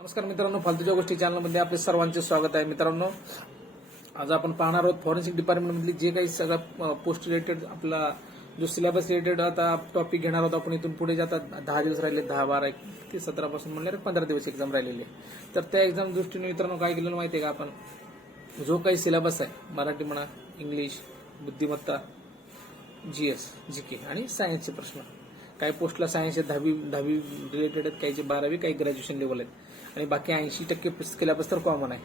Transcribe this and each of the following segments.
नमस्कार मित्रांनो फालतूच्या गोष्टी चॅनलमध्ये आपले सर्वांचे स्वागत आहे मित्रांनो. आज आपण पाहणार आहोत फॉरेन्सिक डिपार्टमेंटमधली जे काही सगळ्या पोस्ट रिलेटेड आपला जो सिलेबस रिलेटेड आता टॉपिक घेणार आहोत आपण इथून पुढे जातात दहा दिवस राहिले दहा बारा एक ते सतरापासून म्हणले पंधरा दिवस एक्झाम राहिलेली. तर त्या एक्झाम दृष्टीने मित्रांनो काय केलेलं माहिती आहे का आपण? जो काही सिलेबस आहे मराठी म्हणा इंग्लिश बुद्धिमत्ता जीएस जी के आणि सायन्सचे प्रश्न. काही पोस्टला सायन्सचे दहावी दहावी रिलेटेड आहेत काहीचे बारावी काही ग्रॅज्युएशन लेवल आहेत. आणि बाकी ऐंशी टक्के सिलेबस तर कॉमन आहे.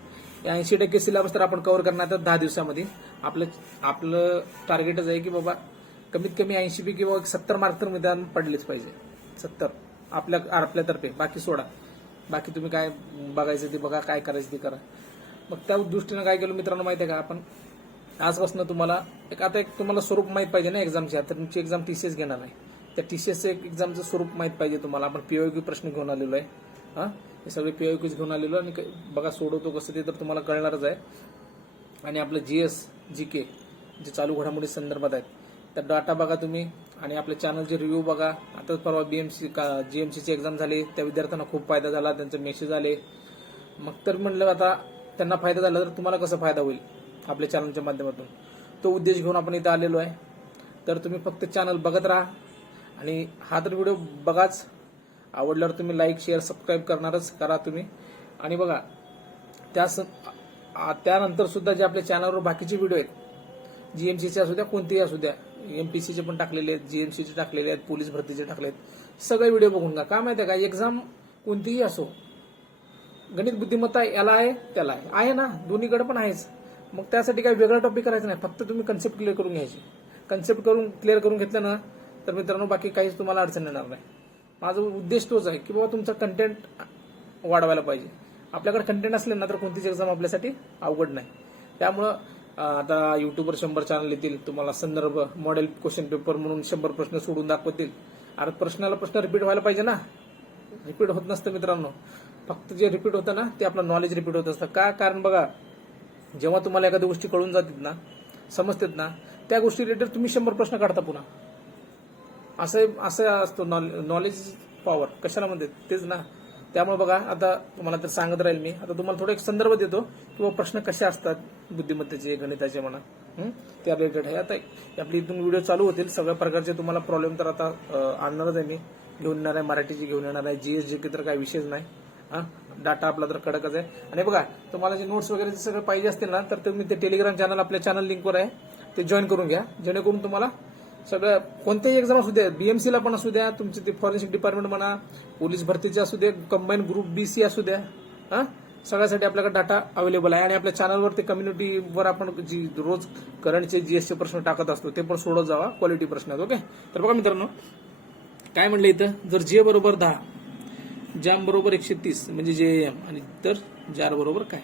या ऐंशी टक्के सिलेबस तर आपण कव्हर करणार तर दहा दिवसामध्ये. आपलं आपलं टार्गेटच आहे की बाबा कमीत कमी ऐंशी पैकी किंवा सत्तर मार्क तर निदान पडलेच पाहिजे. सत्तर. आपल्या आपल्यातर्फे. बाकी सोडा. बाकी तुम्ही काय बघायचं ते बघा काय करायचं ते करा. मग त्या दृष्टीनं काय केलं मित्रांनो माहिती आहे का? आपण आजपासून तुम्हाला एक आता एक तुम्हाला स्वरूप माहीत पाहिजे ना एक्झामची आता तुमची एक्झाम टी सी एस घेणार आहे. त्या टी सी एसचं एक एक्झामचं स्वरूप माहीत पाहिजे तुम्हाला. आपण पीओक्यू प्रश्न घेऊन आलेलो आहे. हां? हे सगळे पीओक्यूज घेऊन आलेलो आणि बघा सोडवतो कसं ते तर तुम्हाला कळणारच आहे. आणि आपलं जी एस जी के जे चालू घडामोडी संदर्भात आहेत त्या डाटा बघा तुम्ही आणि आपल्या चॅनलचे रिव्ह्यू बघा. आताच परवा बीएमसी सीची एक्झाम झाली त्या विद्यार्थ्यांना खूप फायदा झाला त्यांचे मेसेज आले. मग तर म्हणलं आता त्यांना फायदा झाला तर तुम्हाला कसा फायदा होईल आपल्या चॅनलच्या माध्यमातून? तो उद्देश घेऊन आपण इथं आलेलो आहे. तर तुम्ही फक्त चॅनल बघत राहा आणि हा तर व्हिडिओ बघाच. आवडल्यावर तुम्ही लाईक शेअर सबस्क्राईब करणारच करा तुम्ही. आणि बघा त्या स- त्यानंतर सुद्धा जे आपल्या चॅनलवर बाकीचे व्हिडिओ आहेत जीएमसीचे असू द्या कोणतेही असू द्या एमपीसीचे पण टाकलेले आहेत जीएमसीचे टाकलेले आहेत पोलीस भरतीचे टाकले आहेत सगळे व्हिडिओ बघून का माहिती आहे का एक्झाम कोणतीही असो गणित बुद्धिमत्ता याला आहे त्याला आहे. आहे ना दोन्हीकडे पण आहेच. मग त्यासाठी काही वेगळा टॉपिक करायचं नाही फक्त तुम्ही कन्सेप्ट क्लिअर करून घ्यायची. कन्सेप्ट करून क्लिअर करून घेतलं ना तर मित्रांनो बाकी काहीच तुम्हाला अडचण येणार नाही. माझा उद्देश तोच आहे की बाबा तुमचा कंटेंट वाढवायला पाहिजे. आपल्याकडे कंटेंट असले ना तर कोणतीच एक्झाम आपल्यासाठी अवघड नाही. त्यामुळं आता युट्यूबवर शंभर चॅनल येतील तुम्हाला संदर्भ मॉडेल क्वेश्चन पेपर म्हणून शंभर प्रश्न सोडून दाखवतील. अरे प्रश्नाला प्रश्न रिपीट व्हायला पाहिजे ना. रिपीट होत नसतं मित्रांनो. फक्त जे रिपीट होतं ना ते आपलं नॉलेज रिपीट होत असतं. का? कारण बघा जेव्हा तुम्हाला एखाद्या गोष्टी कळून जातात ना समजतात ना त्या गोष्टी रिलेटेड तुम्ही शंभर प्रश्न काढता पुन्हा. असं असं असतो नॉलेज पॉवर कशाला म्हणते तेच ना. त्यामुळे बघा आता तुम्हाला तर सांगत राहील मी. आता तुम्हाला थोडा एक संदर्भ देतो किंवा प्रश्न कसे असतात बुद्धिमत्तेचे गणिताचे म्हणा. त्या रिलेटेड आहे. आता आपली इथून व्हिडिओ चालू होतील. सगळ्या प्रकारचे तुम्हाला प्रॉब्लेम तर आता आणणारच आहे मी. घेऊन येणार आहे मराठीची घेऊन येणार आहे. जीएस जी तर काही विषयच नाही. हा? डाटा आपला तर कडकच आहे. आणि बघा तुम्हाला जे नोट्स वगैरे जे सगळं पाहिजे असतील ना तर तुम्ही ते टेलिग्राम चॅनल आपल्या चॅनल लिंकवर आहे. ते जॉईन करून घ्या. जेणेकरून तुम्हाला सगळ्या कोणत्याही एक्झाम असू द्या बीएमसीला पण असू द्या तुमचे ते फॉरेन्सिक डिपार्टमेंट म्हणा पोलीस भरतीचे असू दे कंबाईन ग्रुप बी सी असू द्या हा? सगळ्यासाठी आपल्याकडे डाटा अवेलेबल आहे. आणि आपल्या चॅनलवर ते कम्युनिटीवर आपण जी रोज करंटचे जीएसचे प्रश्न टाकत असतो ते पण सोडत जावा क्वालिटी प्रश्न आहेत ओके तर बघा मित्रांनो काय म्हणलं इथं? जर जे बरोबर दहा जॅम बरोबर एकशे तीस म्हणजे जे एम आणि तर जार बरोबर काय?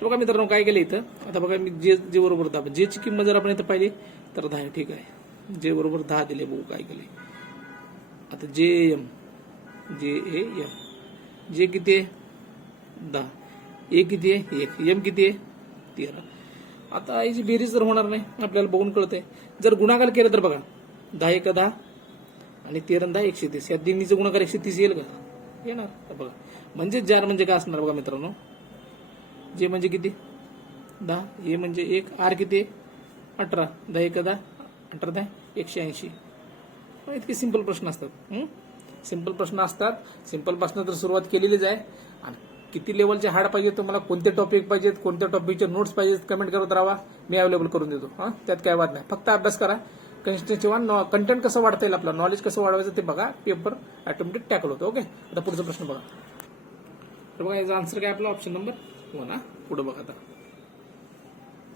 तर बघा मित्रांनो काय केलं इथं? आता बघा मी जे जे बरोबर दहा जेची किंमत जर आपण इथं पाहिली तर दहा ठीक आहे. जे बरोबर दहा दिले बघू काय केले. आता जे एम जे ए एम जे किती आहे? दहा. ए किती आहे? एक. एम किती आहे? तेरा. आता याची बेरीज तर होणार नाही आपल्याला बघून कळतंय. जर गुणाकार केलं तर बघा दहा एक दहा आणि तेरा दहा एकशे तीस. या दिनीचं गुणाकार एकशे तीस येईल का? येणार. बघा. म्हणजे चार म्हणजे काय असणार बघा मित्रांनो? जे म्हणजे किती? दहा. ए म्हणजे एक. आर किती आहे? अठरा. दहा एक दहा अठरा द्या एकशे ऐंशी. इतके सिंपल प्रश्न असतात. सिंपल प्रश्न असतात. सिंपल प्रश्न तर सुरुवात केलेलीच आहे आणि किती लेवलचे हार्ड पाहिजे तुम्हाला कोणते टॉपिक पाहिजेत कोणत्या टॉपिकचे नोट्स पाहिजेत कमेंट करत राहा. मी अवेलेबल करून देतो. हा? त्यात काय वाद नाही. फक्त अभ्यास करा. किंवा कंटेंट कसं वाढता येईल आपलं? नॉलेज कसं वाढवायचं ते बघा. पेपर ऑटोमॅटिक टॅकल होतो. ओके आता पुढचा प्रश्न बघा. तर बघा याचा आन्सर काय आपला? ऑप्शन नंबर वन हा? पुढे बघा आता.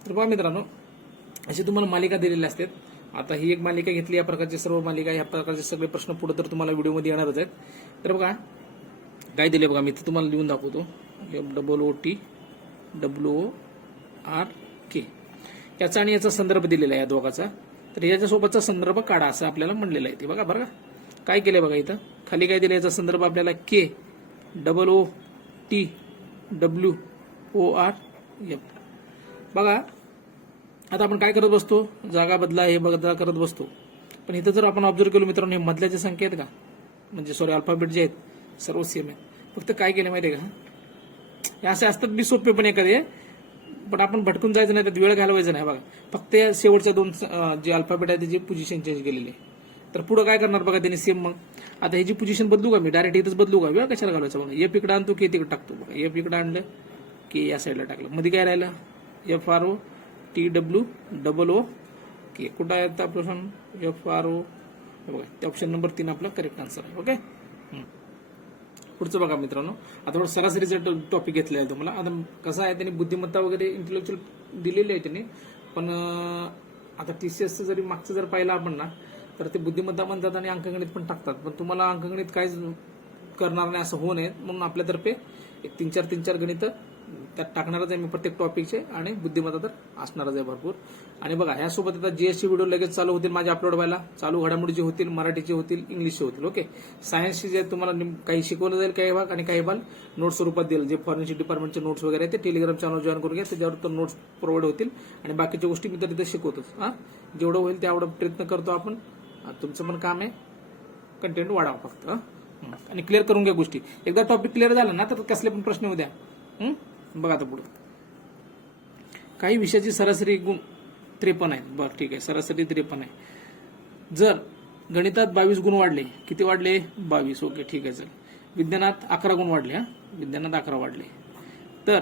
तर बघा मित्रांनो अशी तुम्हाला मालिका दिलेल्या असतात. आता ही एक मालिका घेतली या प्रकारची सर्व मालिका या प्रकारचे सगळे प्रश्न पुढे तर तुम्हाला व्हिडिओमध्ये येणारच आहेत. तर बघा काय दिले बघा मी ते तुम्हाला लिहून दाखवतो. F double O T W O R K याचा आणि याचा संदर्भ दिलेला आहे या दोघाचा. तर याच्यासोबतचा संदर्भ काढा असं आपल्याला म्हणलेलं आहे ते बघा बरं का? काय केलं बघा इथं? खाली काय दिलं याचा संदर्भ आपल्याला? K double O T W O R F बघा आता आपण काय करत बसतो? जागा बदला हे बदला करत बसतो. पण इथं जर आपण ऑब्झर्व केलो मित्रांनो हे मधल्याचे संख्या आहेत का? म्हणजे सॉरी अल्फाबेट जे आहेत सर्व सेम आहेत. फक्त काय केलं माहिती आहे का? हे असे असतात बी सोपे पण एखादे पण आपण भटकून जायचं नाही त्यात वेळ घालवायचा नाही. बघा फक्त या शेवटच्या दोन जे अल्फाबेट आहे त्याची पोझिशन चेंज केलेली आहे. तर पुढे काय करणार बघा त्यांनी सेम मग. आता ह्याची पोझिशन बदलू का मी? डायरेक्ट इथंच बदलू का? वेळ कशाला घालवायचा बघा? एफ इकडं आणतो की तिकडे टाकतो बघा. एफ इकडं आणलं की या साईडला टाकलं. मध्ये काय राहिलं? F R O T W double O K कुठं आहे आता ऑप्शन एफ आर ओ बघा ते ऑप्शन नंबर तीन आपला करेक्ट आन्सर आहे ओके पुढचं बघा मित्रांनो. आता थोडं सरासरीचा टॉपिक घेतलेला आहे तुम्हाला. आता कसं आहे त्यांनी बुद्धिमत्ता वगैरे इंटेलेक्च्युअल दिलेली आहे त्यांनी. पण आता टी सी एसचं जरी मागचं जर पाहिलं आपण ना तर ते बुद्धिमत्ता म्हणतात आणि अंकगणित पण टाकतात. पण तुम्हाला अंकगणित काहीच करणार नाही असं होऊ नये. म्हणून आपल्यातर्फे एक तीन चार तीन चार गणितं त्यात टाकणारच आहे मी प्रत्येक टॉपिकचे आणि बुद्धिमत्ता तर असणारच आहे भरपूर. आणि बघा ह्यासोबत आता जीएसटी व्हिडिओ लगेच चालू होतील माझे अपलोड व्हायला चालू घडामोडी जे होतील मराठीचे होतील इंग्लिशचे होतील ओके सायन्सचे जे तुम्हाला निम- काही शिकवलं जाईल काही भाग आणि काही भाग नोट्स स्वरूपात देईल. जे फॉरेन्सिक डिपार्टमेंटचे नोट्स वगैरे आहेत ते टेलिग्राम चॅनल जॉईन करून घ्या त्याच्यावर तर नोट्स प्रोव्हाइड होतील आणि बाकीच्या गोष्टी मी तर तिथे शिकवतोच. हां? जेवढं होईल तेवढं प्रयत्न करतो आपण. तुमचं पण काम आहे. कंटेंट वाढावं फक्त आणि क्लिअर करून घ्या गोष्टी. एकदा टॉपिक क्लिअर झाला ना तर कसले पण प्रश्न उद्या हं? बघा आता पुढे. काही विषयाची सरासरी गुण त्रेपन्न आहेत. बरं ठीक आहे. सरासरी त्रेपन्न आहे. जर गणितात बावीस गुण वाढले किती वाढले? बावीस. ओके ठीक आहे चल. विज्ञानात अकरा गुण वाढले हा? विज्ञानात अकरा वाढले. तर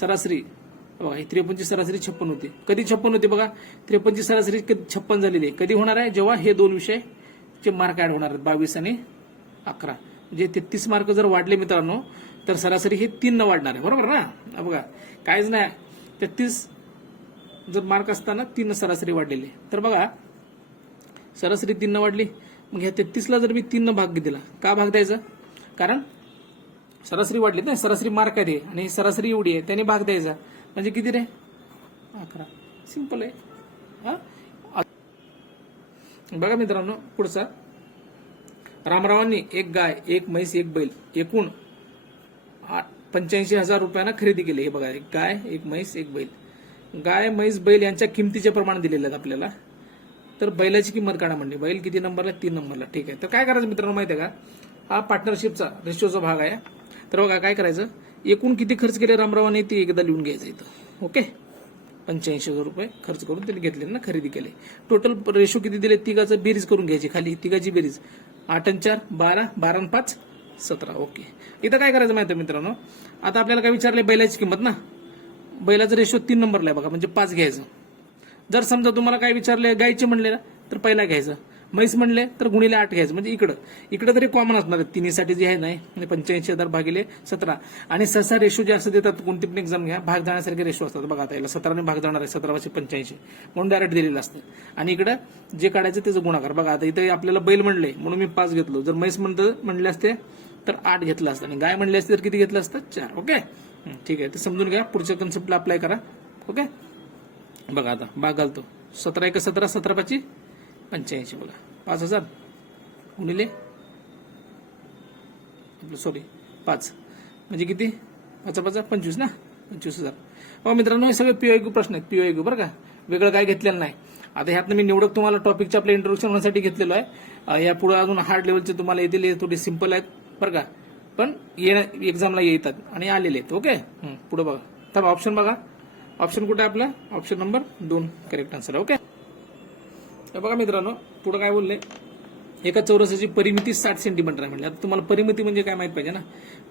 सरासरी बघा ही त्रेपन्नची सरासरी छप्पन होती. कधी छप्पन होती बघा? त्रेपन्नची सरासरी छप्पन झालेली आहे? कधी होणार आहे? जेव्हा हे दोन विषय चे मार्क ऍड होणार आहेत बावीस आणि अकरा. म्हणजे तेहतीस मार्क जर वाढले मित्रांनो तर सरासरी हे तीननं वाढणार आहे. बरोबर ना? बघा काहीच नाही. तेहतीस जर मार्क असताना तीन सरासरी वाढलेली तर बघा सरासरी तीननं वाढली मग ह्या तेहतीसला जर मी तीननं भाग दिला का भाग द्यायचा? कारण सरासरी वाढली ना सरासरी मार्क आहे आणि सरासरी एवढी आहे त्याने भाग द्यायचा. म्हणजे किती रे? अकरा. सिंपल आहे. हा? बघा मित्रांनो पुढचा. रामरावांनी एक गाय एक म्हैस एक बैल एकूण पंच्याऐंशी हजार रुपयांना खरेदी केली. हे बघा एक गाय एक म्हैस एक बैल. गाय म्हैस बैल यांच्या किमतीचे प्रमाण दिलेले आहेत आपल्याला. तर बैलाची किंमत काढा म्हणली बैल किती नंबरला? तीन नंबरला. ठीक आहे. तर काय करायचं मित्रांनो माहिती आहे का? हा पार्टनरशिपचा रेशोचा भाग आहे. तर बघा काय करायचं? एकूण किती खर्च केले रामरावाने ते एकदा लिहून घ्यायचं इथं. ओके? पंच्याऐंशी हजार रुपये खर्च करून त्यांनी घेतले ना खरेदी केले. टोटल रेशो किती दिले? तिघाचं बेरीज करून घ्यायची खाली. तिघाची बेरीज. आठ आणि चार बारा. बारा आणि पाच. सतरा ओके. इथं काय करायचं माहिती आहे मित्रांनो? आता आपल्याला काय विचारले बैलाची किंमत ना? बैलाचं रेशो तीन नंबरला आहे बघा म्हणजे पाच घ्यायचं. जर समजा तुम्हाला काय विचारले गायचे म्हणले तर पहिला घ्यायचं. म्हैस म्हणले तर गुणिले आठ घ्यायचं. म्हणजे इकडं. इकडं तरी कॉमन असणार तिन्हीसाठी जे आहे नाही म्हणजे पंच्याऐंशी हजार भागिले सतरा. आणि सहसा रेशो जे असं देतात कोणती पण एक्झाम घ्या भाग जाण्यासारखे रेशो असतात. बघा आता याला सतराने भाग जाणार आहे सतरा पाचशे पंच्याऐंशी. म्हणून डायरेक्ट दिलेलं असतं. आणि इकडं जे काढायचं त्याचं गुणाकार. बघा आता इथे आपल्याला बैल म्हणले म्हणून मी पाच घेतलो. जर म्हैस म्हणतं म्हणले असते तर आठ घेतलं असतं. आणि गाय म्हणले असते तर किती घेतलं असतं? चार. ओके? ठीक आहे. ते समजून घ्या. पुढच्या कन्सेप्टला अप्लाय करा. ओके? बघा आता. भाग घालतो. सतरा एक सतरा सतरा पाचशे पंच्याऐंशी बघा. पाच हजार. गुणिले? आपलं सॉरी पाच. म्हणजे किती? पाचा पाचा पंचवीस ना? पंचवीस हजार. अहो मित्रांनो हे सगळे पीओ प्रश्न आहेत. पीओ बरं का? वेगळं काय घेतलेलं नाही. आता ह्यातनं मी निवडक तुम्हाला टॉपिकच्या आपल्या इंट्रोडक्शन होण्यासाठी घेतलेलो आहे. या पुढे अजून हार्ड लेवलचे तुम्हाला येतील. थोडी थोडे सिंपल आहेत. बरं का? पण येणं एक्झामला येतात आणि आलेले आहेत ओके पुढे बघा. तर ऑप्शन बघा. ऑप्शन कुठे आहे आपला? ऑप्शन नंबर दोन करेक्ट आन्सर ओके बघा मित्रांनो पुढे काय बोलले? एका चौरसाची परिमिती साठ सेंटीमीटर आहे म्हणले. आता तुम्हाला परिमिती म्हणजे काय माहीत पाहिजे ना?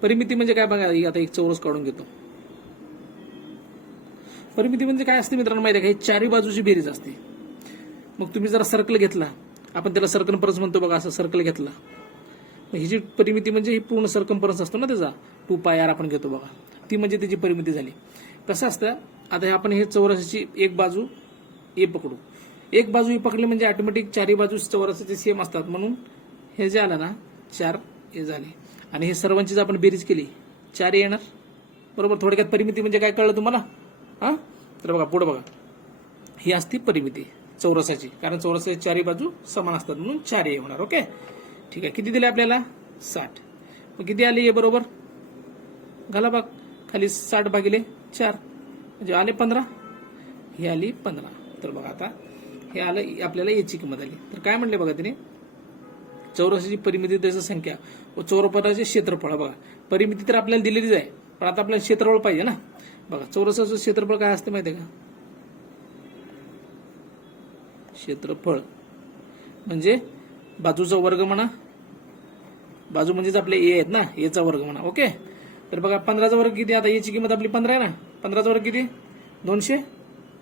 परिमिती म्हणजे काय बघा आता एक चौरस काढून घेतो. परिमिती म्हणजे काय असते मित्रांनो माहिती आहे का? ही चारी बाजूची बेरीज असते. मग तुम्ही जरा सर्कल घेतला. आपण त्याला सर्कल परत म्हणतो बघा असं सर्कल घेतला. ह्याची ही जी परिमिती म्हणजे ही पूर्ण सरकम्फरन्स असतो ना त्याचा टू पाय आर आपण घेतो बघा. ती म्हणजे त्याची परिमिती झाली. कसं असतं आता हे आपण हे चौरसाची एक बाजू ए पकडू. एक बाजू ही पकडली म्हणजे ऑटोमॅटिक चारही बाजू चौरसाचे सेम असतात. म्हणून हे जे आलं ना चार हे झाले. आणि हे सर्वांचीच आपण बेरीज केली. चार येणार. बरोबर? थोडक्यात परिमिती म्हणजे काय कळलं तुम्हाला? हा? तर बघा पुढे बघा. ही असती परिमिती चौरसाची. कारण चौरसाची चारही बाजू समान असतात म्हणून चार ए होणार ओके? ठीक आहे. किती दिले आपल्याला? साठ. मग किती आले हे बरोबर? घाला बघ खाली साठ भागिले चार. म्हणजे आले पंधरा. ही आली पंधरा. तर बघा आता हे आलं आपल्याला याची किंमत आली. तर काय म्हणले बघा तिने? चौरसाची परिमिती त्याची संख्या. व चौरपटाचे क्षेत्रफळ बघा. परिमिती तर आपल्याला दिलेलीच आहे. पण आता आपल्याला क्षेत्रफळ पाहिजे ना? बघा चौरसाचं क्षेत्रफळ काय असतं माहिती आहे का? क्षेत्रफळ. म्हणजे बाजूचा वर्ग म्हणा बाजू म्हणजेच आपले ए आहेत ना एचा वर्ग म्हणा ओके? तर बघा पंधराचा वर्ग किती आता याची किंमत आपली पंधरा आहे ना? पंधराचा वर्ग किती? दोनशे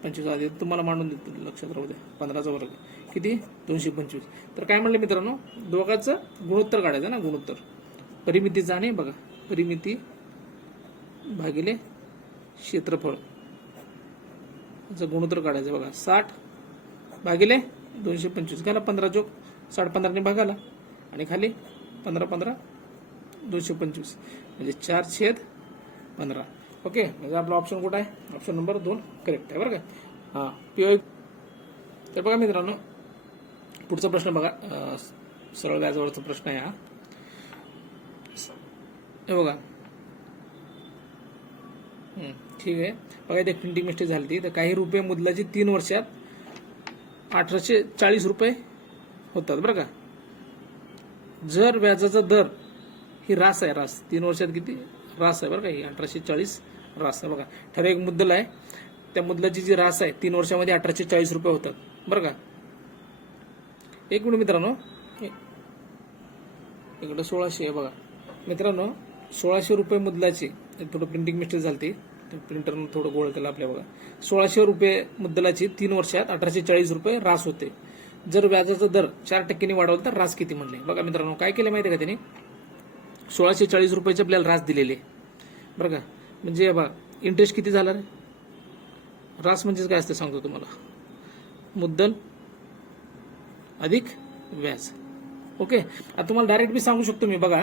पंचवीस. आधी तुम्हाला मांडून देतो लक्षात राहू द्या. पंधराचा वर्ग. किती? दोनशे पंचवीस. तर काय म्हणले मित्रांनो? दोघांचं गुणोत्तर काढायचं ना गुणोत्तर. परिमितीचा आणि बघा. परिमिती भागिले क्षेत्रफळ. गुणोत्तर काढायचं बघा. साठ भागिले दोनशे पंचवीस. घाला पंधरा चोक. साठ पंधराने भागाला. आणि खाली पंधरा पंधरा दोनशे पंचवीस. म्हणजे चार छेद पंधरा. ओके म्हणजे आपला ऑप्शन कुठं आहे? ऑप्शन नंबर दोन. करेक्ट आहे बरं का? हां पी तर बघा मित्रांनो पुढचा प्रश्न बघा. सरळ व्याजावरचा प्रश्न आहे हा. हे बघा. ठीक आहे. बघा इथे प्रिंटिंग मिस्टेक झाली होती तर काही रुपये मुदलाची तीन वर्षात अठराशे चाळीस रुपये होतात बरं का? जर व्याजाचा दर ही रास आहे रास. तीन वर्षात किती? रास आहे बरं का ही अठराशे चाळीस रास आहे बघा. ठराविक मुद्दल आहे. त्या मुद्दलाची जी रास आहे तीन वर्षामध्ये अठराशे चाळीस रुपये होतात. बरं का? एक मिनिट मित्रांनो. हे- इकडं सोळाशे आहे बघा. मित्रांनो सोळाशे रुपये मुद्दलाची थोडं प्रिंटिंग मिस्टेक झाली प्रिंटरनं थोडं गोळ केलं आपल्या बघा. सोळाशे रुपये मुद्दलाची तीन वर्षात अठराशे चाळीस रुपये रास होते. जर व्याजाचा दर चार टक्क्यांनी वाढवला तर रास किती म्हणले? बघा मित्रांनो काय केलं माहिती आहे का त्यांनी? सोळाशे चाळीस रुपयाचे आपल्याला रास दिलेले. बरं का? म्हणजे बघा इंटरेस्ट किती झाला रे? रास म्हणजेच काय असतं सांगतो तुम्हाला. मुद्दल अधिक व्याज. ओके? आता तुम्हाला डायरेक्ट मी सांगू शकतो मी बघा.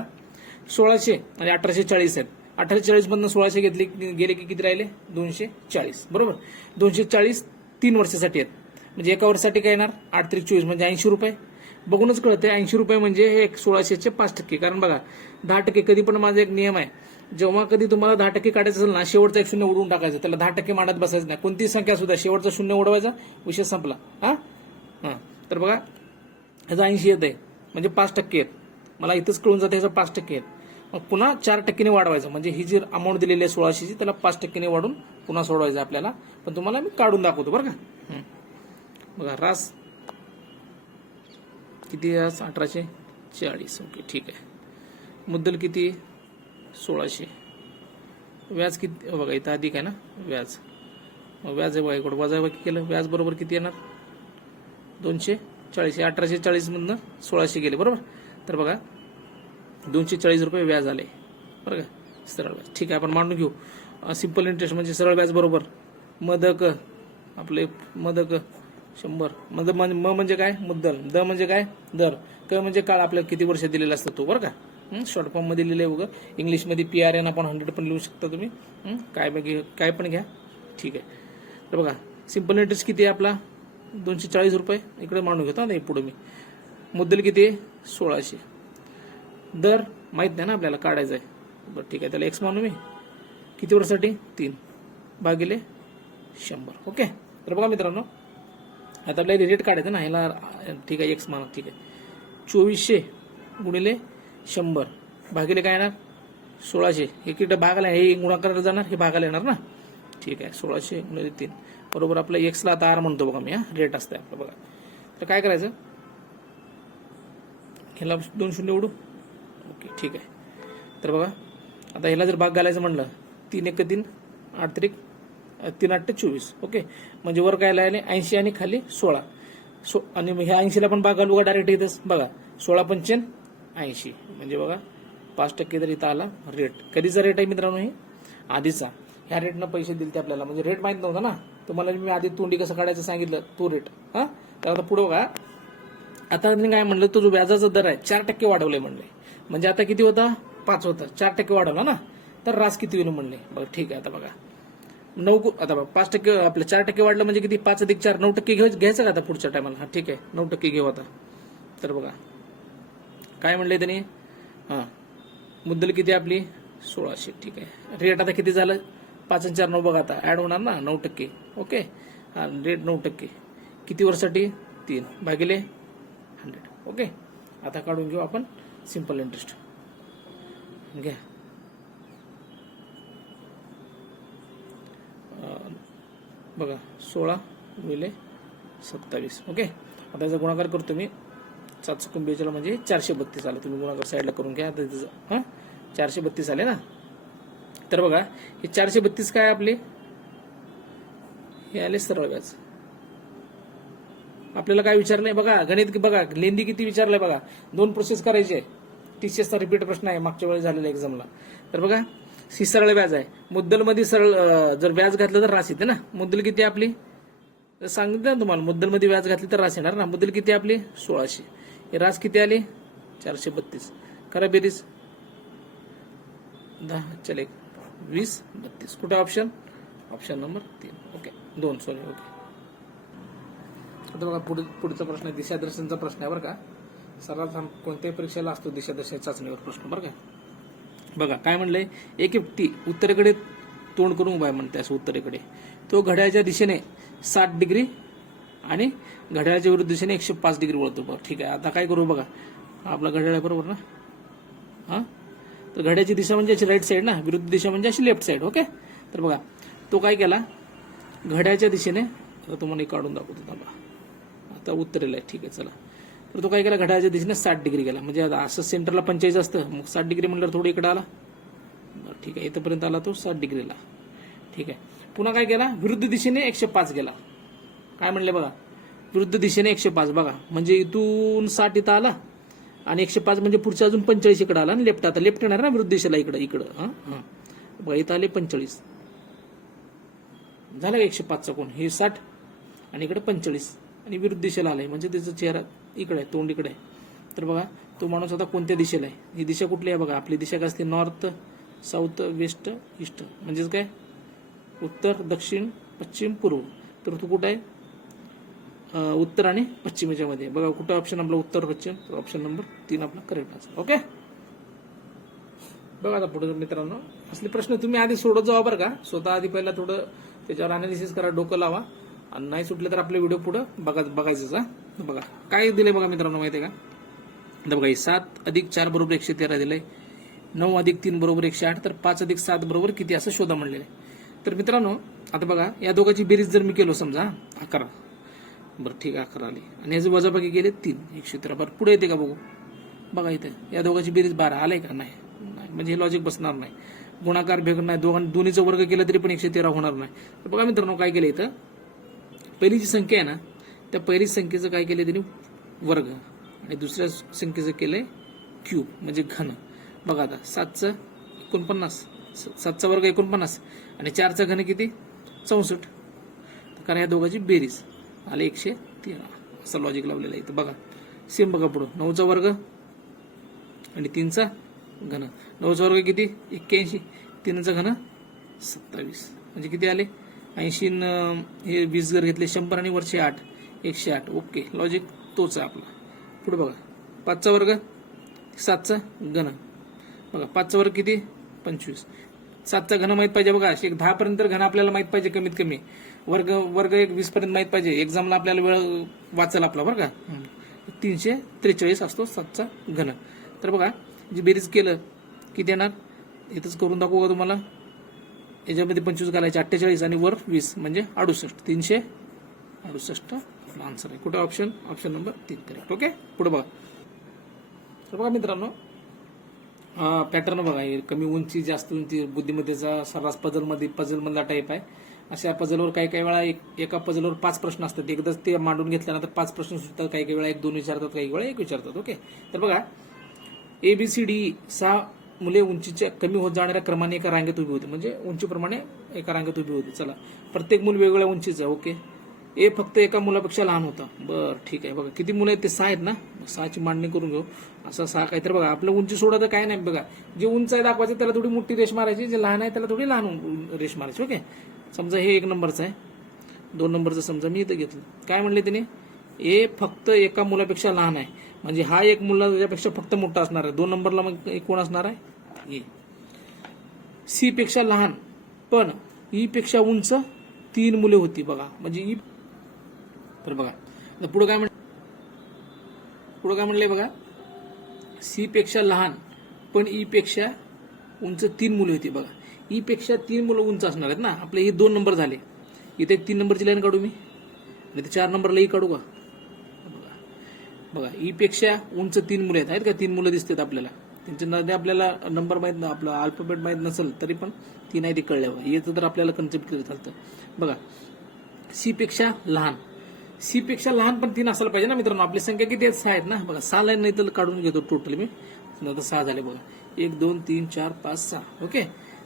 सोळाशे आणि अठराशे चाळीस आहेत. अठराशे चाळीस मधनं सोळाशे घेतले गेले की किती राहिले? दोनशे चाळीस. बरोबर? दोनशे चाळीस तीन वर्षासाठी आहेत. म्हणजे एका वर्षासाठी काय येणार? आठ त्रिक चोवीस म्हणजे ऐंशी रुपये. बघूनच कळते ऐंशी रुपये म्हणजे हे एक सोळाशेचे पाच टक्के. कारण बघा दहा टक्के कधी पण माझा एक नियम आहे. जेव्हा कधी तुम्हाला दहा टक्के काढायचं असेल ना शेवटचा एक शून्य उडवून टाकायचं. त्याला दहा टक्के मांडत बसायचं नाही. कोणतीही संख्या सुद्धा शेवटचा शून्य उडवायचा विषय संपला. हा? हा. तर बघा ह्याचा ऐंशी येत आहे म्हणजे पाच टक्के आहेत. मला इथंच कळून जातं ह्याचा पाच टक्के आहेत. मग पुन्हा चार टक्क्याने वाढवायचं. म्हणजे ही जी अमाऊंट दिलेली आहे सोळाशेची त्याला पाच टक्क्याने वाढून पुन्हा सोडवायचं आपल्याला. पण तुम्हाला मी काढून दाखवतो बरं का? बघा रास. किती रास? अठराशे चाळीस. ओके ठीक आहे. मुद्दल किती सोळाशे. व्याज किती? बघा इथं अधिक आहे ना? व्याज. मग व्याज आहे बघा इकडं. वजाबाकी केलं व्याज बरोबर किती येणार? दोनशे चाळीस. अठराशे चाळीसमधनं सोळाशे गेले बरोबर? तर बघा दोनशे चाळीस रुपये व्याज आले. बरं का? सरळ व्याज. ठीक आहे आपण मांडून घेऊ. सिंपल इंटरेस्ट म्हणजे सरळ व्याज बरोबर. मदक. आपले मदक. शंभर. मद म म्हणजे काय? मुद्दल. द म्हणजे काय? दर. क म्हणजे काळ आपल्याला किती वर्ष दिलेला असतं तो बरं का? शॉर्ट फॉर्ममध्ये लिहिले उगं इंग्लिशमध्ये पी आर एन आपण हंड्रेड पण लिहू शकता तुम्ही. काय काय पण घ्या. ठीक आहे. तर बघा सिंपल इंटरेस्ट किती आहे आपला? दोनशे चाळीस रुपये. इकडे मांडून घेतो ना पुढे मी. मुद्दल किती आहे? सोळाशे. दर माहीत नाही ना आपल्याला काढायचं आहे बरं ठीक आहे. त्याला एक्स मानू मी. किती वर्षासाठी? तीन. भागिले शंभर. ओके? तर बघा मित्रांनो आता आपल्याला रेट काढायचं ना ह्याला ठीक आहे एक्स मानक ठीक आहे. चोवीसशे गुणिले शंभर. भागिले काय येणार? सोळाशे. हे किती भागाला हे गुणाकाराला जाणार हे भागाला येणार ना? ठीक आहे सोळाशे गुणिले तीन. बरोबर आपलं एक्सला आता आर म्हणतो बघा मी हा. रेट असते आपलं बघा. तर काय करायचं? ह्याला दोन शून्य उडू ओके ठीक आहे. तर बघा आता ह्याला जर भाग घालायचं म्हणलं तीन एक तीन आठ तारीख तीन आठ चोवीस. ओके म्हणजे वर काय लायले ऐंशी आणि खाली सोळा. सो आणि मग ह्या ऐंशीला पण बघा बघा डायरेक्ट इथंच बघा. सोळा पंचन ऐंशी. म्हणजे बघा पाच टक्के तर इथं आला रेट कधीचा रेट आहे मित्रांनो हे? आधीचा. ह्या रेटनं पैसे दिले ते आपल्याला. म्हणजे रेट माहीत नव्हता ना? तुम्हाला मी आधी तोंडी कसं काढायचं सांगितलं? तो रेट हा? तर आता पुढे बघा. आता त्यांनी काय म्हणलं तो जो व्याजाचा दर आहे चार टक्के वाढवले म्हणले म्हणजे आता किती होता? पाच होता. चार टक्के वाढवला ना? तर रास किती होईल म्हणले बघा ठीक आहे आता बघा. नऊ आता पाच टक्के आपलं चार टक्के वाढलं म्हणजे किती? पाच अधिक चार नऊ टक्के घेऊ घ्यायचं का आता पुढच्या टायमाला हा ठीक आहे. नऊ टक्के घेऊ आता. तर बघा. काय म्हणले त्यांनी? हा. मुद्दल किती आपली? सोळाशे. ठीक आहे. रेट आता किती झालं? पाच आणि चार नऊ बघा आता. ऍड होणार ना? नऊ टक्के. ओके हा रेट नऊ टक्के. किती वर्षासाठी? तीन. भागिले हंड्रेड ओके आता काढून घेऊ आपण. सिंपल इंटरेस्ट घ्या. बघा सोळा गुणिले सत्तावीस. ओके? आता याचा गुणाकार करतो मी. सात चुकून बेचाळीस म्हणजे चारशे बत्तीस आले. तुम्ही गुणाकार साईडला करून घ्या. आता त्याचं हां? चारशे बत्तीस आले ना? तर बघा हे चारशे बत्तीस काय आपले? हे आले सरळ व्याज. आपल्याला काय विचारलंय बघा गणित की बघा लेंदी किती विचारलंय बघा. दोन प्रोसेस करायचे. टीसीएसचा रिपीट प्रश्न आहे. मागच्या वेळेस झालेला एक्झामला तर बघा ही सरळ व्याज आहे. मुद्दलमध्ये सरळ जर व्याज घातलं तर रास येते ना. मुद्दल किती आपली? तर सांगितलं ना तुम्हाला मुद्दलमध्ये व्याज घातली तर रास येणार ना. मुद्दल किती आपली? सोळाशे. हे रास किती आली? चारशे बत्तीस. करा बेरीज. दहा चल एक. वीस बत्तीस. कुठं ऑप्शन ऑप्शन नंबर तीन. ओके दोन सॉरी ओके आता बघा पुढे पुढचा प्रश्न आहे. दिशादर्शनचा प्रश्न आहे बरं का. सर्वात कोणत्याही परीक्षेला असतो दिशादर्शन चाचणीवर प्रश्न बरं का? बघा काय म्हणलंय? एक व्यक्ती उत्तरेकडे तोंड करून उभा आहे म्हणते असं उत्तरेकडे. तो घड्याळच्या दिशेने सात डिग्री आणि घड्याळाच्या विरुद्ध दिशेने एकशे पाच डिग्री वळतो. बघा ठीक आहे. आता काय करू बघा? आपला घड्याळ आहे बरोबर ना? हा? तर घड्याची दिशा म्हणजे अशी राईट साईड ना? विरुद्ध दिशा म्हणजे अशी लेफ्ट साईड ओके तर बघा तो काय केला? घड्याच्या दिशेने आता तुम्हाला एक काढून दाखवतो थांबा. आता उत्तरेला आहे. ठीक आहे चला. तर तो काय केला घड्याच्या दिशेने साठ डिग्री गेला. म्हणजे आता असं सेंटरला पंचेचाळीस असतं. मग साठ डिग्री म्हणल्यावर थोडं इकडे आला. बरं ठीक आहे. इथंपर्यंत आला तो साठ डिग्रीला. ठीक आहे. पुन्हा काय केला? विरुद्ध दिशेने एकशे पाच गेला. काय म्हणले बघा? विरुद्ध दिशेने एकशे पाच. बघा म्हणजे इथून साठ इथं आला आणि एकशे पाच म्हणजे पुढच्या अजून पंचेचाळीस इकडे आला. आणि लेफ्ट आता लेफ्ट येणार ना विरुद्ध दिशेला इकडं इकडं. हां हां. बघा इथं आले पंचेचाळीस. झालं का एकशे पाचचा कोण? हे साठ आणि इकडे पंचेचाळीस. आणि विरुद्ध दिशेला आलाय. म्हणजे त्याचा चेहरा इकडे आहे तोंड इकडे. आहे तर बघा तो माणूस आता कोणत्या दिशेला आहे? ही दिशा कुठली आहे बघा? आपली दिशा काय असते? नॉर्थ साऊथ वेस्ट ईस्ट म्हणजेच काय? उत्तर दक्षिण पश्चिम पूर्व. तर तो कुठं आहे? उत्तर आणि पश्चिम याच्यामध्ये बघा कुठं ऑप्शन आपला उत्तर पश्चिम? ऑप्शन नंबर तीन आपला करेक्ट असेल ओके बघा आता पुढे मित्रांनो. असले प्रश्न तुम्ही आधी सोडत जावा बरं का? स्वतः आधी पहिला थोडं त्याच्यावर अनालिसिस करा डोकं लावा. आणि नाही सुटले तर आपले व्हिडिओ पुढे बघा बघायचा बघा. काय दिले बघा मित्रांनो माहिती आहे का? तर बघा सात अधिक चार बरोबर एकशे तेरा दिलंय. नऊ अधिक तीन बरोबर एकशे आठ तर पाच अधिक सात बरोबर किती असं शोधा म्हणलेलं आहे. तर मित्रांनो आता बघा या दोघांची बेरीज जर मी केलो समजा अकरा. बरं ठीक आहे अकरा आली. आणि याचे वजाबाकी गेले तीन. एकशे तेरा. बरं पुढे येते का बघू? बघा इथे. या दोघांची बेरीज बारा. आलाय का? नाही. नाही. म्हणजे हे लॉजिक बसणार नाही. गुणाकार भेग नाही. दोघां दोन्हीचं वर्ग केलं तरी पण एकशे तेरा होणार नाही. तर बघा मित्रांनो काय केलं इथं? पहिली जी संख्या आहे ना त्या पहिली संख्येचं काय केलं त्यांनी वर्ग. आणि दुसऱ्या संख्येचं केलंय क्यूब म्हणजे घन. बघा आता सातचं एकोणपन्नास. स- सातचा वर्ग एकोणपन्नास. आणि चारचा घन किती? चौसष्ट. कारण या दोघांची बेरीज. आले एकशे तीन. असं लॉजिक लावलेलं आहे इथं. बघा. सेम बघा पुढं. नऊचा वर्ग आणि तीनचा घन. नऊचा वर्ग किती? एक्क्याऐंशी. तीनचा घन सत्तावीस. म्हणजे किती आले? ऐंशी न हे वीस जर घेतले शंभर आणि वरचे आठ एकशे आठ. ओके लॉजिक तोच आहे आपला. पुढे बघा. पाचचा वर्ग सातचा घन. बघा पाचचा वर्ग किती? पंचवीस. सातचा घन माहीत पाहिजे बघा. एक दहापर्यंत घन आपल्याला माहीत पाहिजे कमीत कमी. वर्ग वर्ग एक वीसपर्यंत माहीत पाहिजे. एक्झामला आपल्याला वेळ वाचेल आपला बरं का? तीनशे त्रेचाळीस असतो सातचा घन. तर बघा जे बेरीज केलं किती येणार? इथंच करून दाखवू का तुम्हाला? याच्यामध्ये पंचवीस घालायचे अठ्ठेचाळीस आणि वर वीस म्हणजे अडुसष्ट. तीनशे अडुसष्ट आपला आन्सर आहे. कुठे ऑप्शन ऑप्शन नंबर तीन. करेक्ट ओके पुढे बघा. तर बघा मित्रांनो पॅटर्न बघा. हे कमी उंची जास्त उंची बुद्धिमत्तेचा सर्रास पझलमध्ये पझलमधला टाईप आहे. अशा पझलवर काही काही वेळा एक एका पझलवर पाच प्रश्न असतात. एकदाच ते मांडून घेतल्यानंतर पाच प्रश्न सुटतात. काही काही वेळा एक दोन विचारतात. काही वेळा एक विचारतात. ओके तर बघा ए बी सी डी सहा मुले उंचीच्या कमी होत जाणाऱ्या क्रमाने एका रांगेत उभी होती. म्हणजे उंचीप्रमाणे एका रांगेत उभी होती. चला. प्रत्येक मूल वेगवेगळ्या उंचीचं आहे. ओके. ए फक्त एका मुलापेक्षा लहान होता. बरं ठीक आहे. बघा किती मुलं आहेत? ते सहा आहेत ना? सहाची मांडणी करून घेऊ. असं सहा काहीतरी बघा. आपलं उंची सोडा तर काय नाही बघा. जे उंच आहे दाखवायचं त्याला थोडी मोठी रेष मारायची. जे लहान आहे त्याला थोडी लहान रेश रेष मारायची. ओके. समजा हे एक नंबरचं आहे. दोन नंबरचं समजा मी इथं घेतलं. काय म्हणले तिने? ए फक्त एका मुलापेक्षा लहान आहे. म्हणजे हा एक मुलगा त्याच्यापेक्षा फक्त मोठा असणार आहे. दोन नंबरला मग एक कोण असणार आहे? ए. सी पेक्षा लहान. पण ई पेक्षा उंच तीन मुले होती बघा. म्हणजे ई तर बघा. आता पुढं काय म्हण पुढं काय म्हणलंय बघा? सी पेक्षा लहान पण ई पेक्षा उंच तीन मुले होती बघा. ई पेक्षा तीन मुलं उंच असणार आहेत ना? आपले हे दोन नंबर झाले. इथे एक तीन नंबरची लाईन काढू मी. नाही तर चार नंबरला ई काढू का? बघा ई पेक्षा उंच तीन मुलं आहेत. आहेत का तीन मुलं दिसतात आपल्याला? त्यांचे न आपल्याला नंबर माहीत ना आपलं अल्फाबेट माहीत नसेल तरी पण तीन नाही ते कळल्यावर याचं तर आपल्याला कन्सेप्ट क्लिअर चालतं बघा सी पेक्षा लहान. सी पेक्षा लहान पण तीन असायला पाहिजे ना मित्रांनो. आपली संख्या किती आहेत? सहा आहेत ना? बघा सहा लाईन नाही तर काढून घेतो टोटल मी. आता सहा झाले बघा. एक दोन तीन चार पाच सहा. ओके?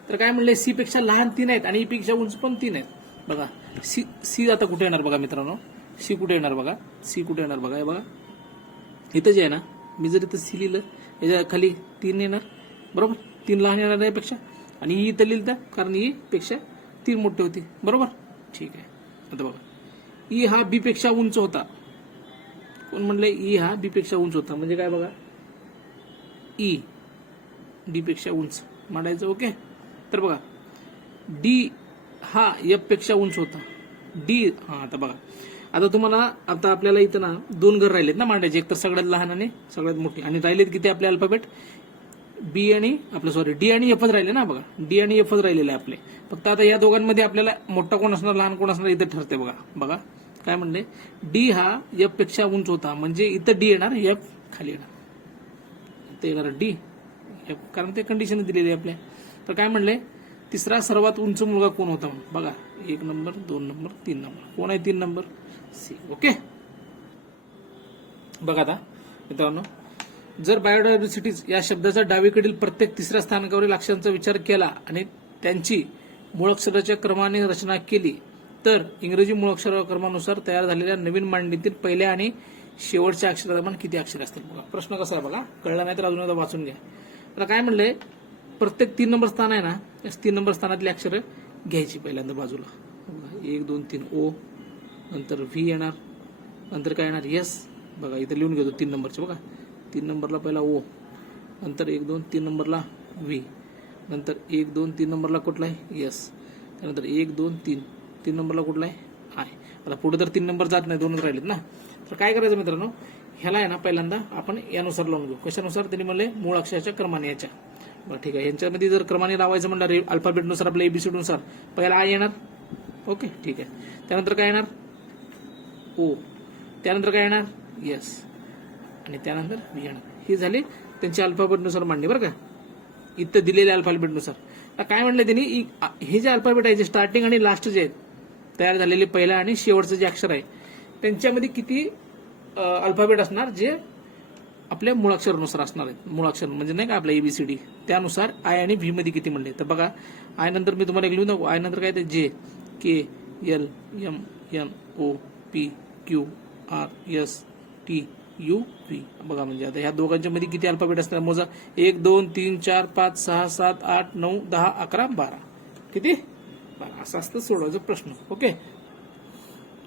तर काय म्हणले? सी पेक्षा लहान तीन आहेत आणि ई पेक्षा उंच पण तीन आहेत. बघा सी सी आता कुठे येणार बघा मित्रांनो? सी कुठे येणार बघा? सी कुठे येणार बघा? हे बघा. इथं जे आहे ना? मी जर इथं सी लिहिलं याच्या खाली तीन येणार बरोबर? तीन लहान येणार यापेक्षा. आणि ही इथं लिहिलं तर कारण ई पेक्षा तीन मोठे होती. बरोबर? ठीक आहे. आता बघा. ई हा बी पेक्षा उंच होता. कोण म्हणले ई हा बी पेक्षा उंच होता? म्हणजे काय बघा? ई. डी पेक्षा उंच. मांडायचं ओके? तर बघा. डी हा एफपेक्षा उंच होता. डी हा आता बघा. आता तुम्हाला आता आपल्याला इथं ना दोन घर राहिलेत ना मांडायचे. एक तर सगळ्यात लहान आणि सगळ्यात मोठी. आणि राहिलेत किती आपले अल्फाबेट बी आणि आपलं सॉरी डी आणि एफच राहिले ना बघा. डी आणि एफच राहिलेले आहे आपले. फक्त आता या दोघांमध्ये आपल्याला मोठा कोण असणार लहान कोण असणार इथं ठरते बघा. बघा काय म्हणले? डी हा एफपेक्षा उंच होता. म्हणजे इथं डी येणार एफ खाली येणार. ते येणार डी एफ कारण ते कंडिशन दिलेली आहे आपल्या. तर काय म्हणले? तिसरा सर्वात उंच मुलगा कोण होता बघा एक नंबर दोन नंबर तीन नंबर. कोण आहे तीन नंबर? C okay? बघा आता मित्रांनो जर बायोडायव्हर्सिटीज या शब्दाचा डावीकडील प्रत्येक तिसऱ्या स्थानकावरील अक्षरांचा विचार केला आणि त्यांची मूळक्षराच्या क्रमाने रचना केली तर इंग्रजी मूळक्षर क्रमानुसार तयार झालेल्या नवीन मांडणीतील पहिल्या आणि शेवटच्या अक्षरादरम्यान किती अक्षर असतील बघा. प्रश्न कसा आहे बघा? कळला नाही तर अजून एकदा वाचून घ्या. आता काय म्हणलंय प्रत्येक तीन नंबर स्थान आहे ना तीन नंबर स्थानातली अक्षरं घ्यायची पहिल्यांदा बाजूला. एक दोन तीन ओ नंतर व्ही येणार. नंतर काय येणार? यस बघा इथं लिहून घेतो तीन नंबरचे बघा. तीन नंबरला पहिला ओ नंतर एक दोन तीन नंबरला व्ही नंतर एक दोन तीन नंबरला कुठला आहे? यस त्यानंतर एक दोन तीन. तीन नंबरला कुठला आहे? आय आता पुढे तर तीन नंबर जात नाही दोनच राहिलेत ना. तर काय करायचं मित्रांनो? ह्याला आहे ना पहिल्यांदा आपण यानुसार लावून घेऊ. कशानुसार? त्यांनी म्हणले मूळ अक्षराच्या क्रमाने याच्या. बरं ठीक आहे. यांच्यामध्ये जर क्रमाने लावायचं म्हणलं अल्फाबेटनुसार आपल्या एबीसीडनुसार पहिला आय येणार. ओके ठीक आहे. त्यानंतर काय येणार? ओ त्यानंतर काय येणार? यस आणि त्यानंतर व्ही येणार. हे झाले त्यांच्या अल्फाबेटनुसार मांडणी बरं का? इथं दिलेल्या अल्फाबेटनुसार काय म्हणलं त्यांनी? इ- हे जे अल्फाबेट आहे जे स्टार्टिंग आणि लास्ट जे आहेत तयार झालेले पहिलं आणि शेवटचं जे अक्षर आहे त्यांच्यामध्ये किती अल्फाबेट असणार? जे आपल्या मुळाक्षरानुसार असणार आहेत. मुळाक्षर म्हणजे नाही का आपल्या एबीसीडी त्यानुसार आय आणि व्ही मध्ये किती म्हणले? तर बघा आय नंतर मी तुम्हाला एक लिहून दाखवू. आय नंतर काय ते J K L M N O P Q R S T U V बघा म्हणजे आता ह्या दोघांच्या मध्ये किती अल्फाबेट असणार? मोजा. एक दोन तीन चार पाच सहा सात आठ नऊ दहा अकरा बारा. किती? बारा. असं असतं सोडवायचं प्रश्न. ओके?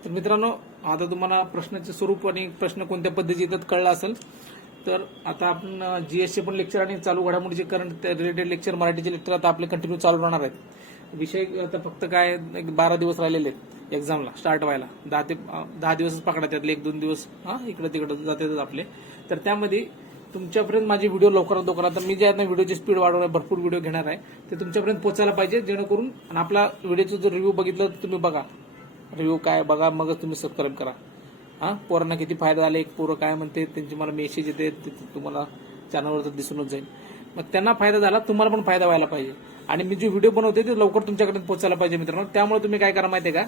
तर मित्रांनो आता तुम्हाला प्रश्नाचे स्वरूप आणि प्रश्न कोणत्या पद्धती येतात कळला असेल. तर आता आपण जीएसचे पण लेक्चर आणि चालू घडामोडीचे करंट रिलेटेड लेक्चर मराठीचे लेक्चर आता आपले कंटिन्यू चालू राहणार आहेत. विषय आता फक्त काय एक बारा दिवस राहिलेले आहेत एक्झामला स्टार्ट व्हायला. दहा ते दहा दिवसच पकडा त्यातले एक दोन दिवस हा इकडे तिकडे जातात आपले. तर त्यामध्ये तुमच्यापर्यंत माझे व्हिडिओ लवकरात लवकर आता मी जे आहे ना व्हिडिओची स्पीड वाढवणार भरपूर व्हिडिओ घेणार आहे ते तुमच्यापर्यंत पोहोचायला पाहिजे जेणेकरून आणि आपला व्हिडिओचा जर रिव्ह्यू बघितला तर तुम्ही बघा. रिव्ह्यू काय बघा मगच तुम्ही सबस्क्राईब करा. हां पोरांना किती फायदा झाला एक पोरं काय म्हणते त्यांचे मला मेसेज येते तुम्हाला चॅनलवर तर दिसूनच जाईल. मग त्यांना फायदा झाला तुम्हाला पण फायदा व्हायला पाहिजे. आणि मी जे व्हिडिओ बनवते ते लवकर तुमच्याकडे पोहोचायला पाहिजे मित्रांनो. त्यामुळे तुम्ही काय करा माहितीये का?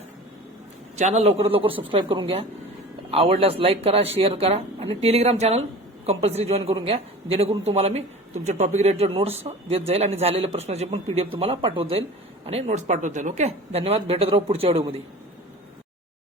चॅनल लवकरात लवकर सबस्क्राईब करून घ्या. आवडल्यास लाईक करा शेअर करा आणि टेलिग्राम चॅनल कंपल्सरी जॉईन करून घ्या. जेणेकरून तुम्हाला मी तुमच्या टॉपिक रिलेटेड नोट्स देत जाईल आणि झालेल्या प्रश्नाचे पण पीडीएफ तुम्हाला पाठवत जाईल आणि नोट्स पाठवत जाईल. ओके धन्यवाद. भेटत राहू पुढच्या व्हिडिओमध्ये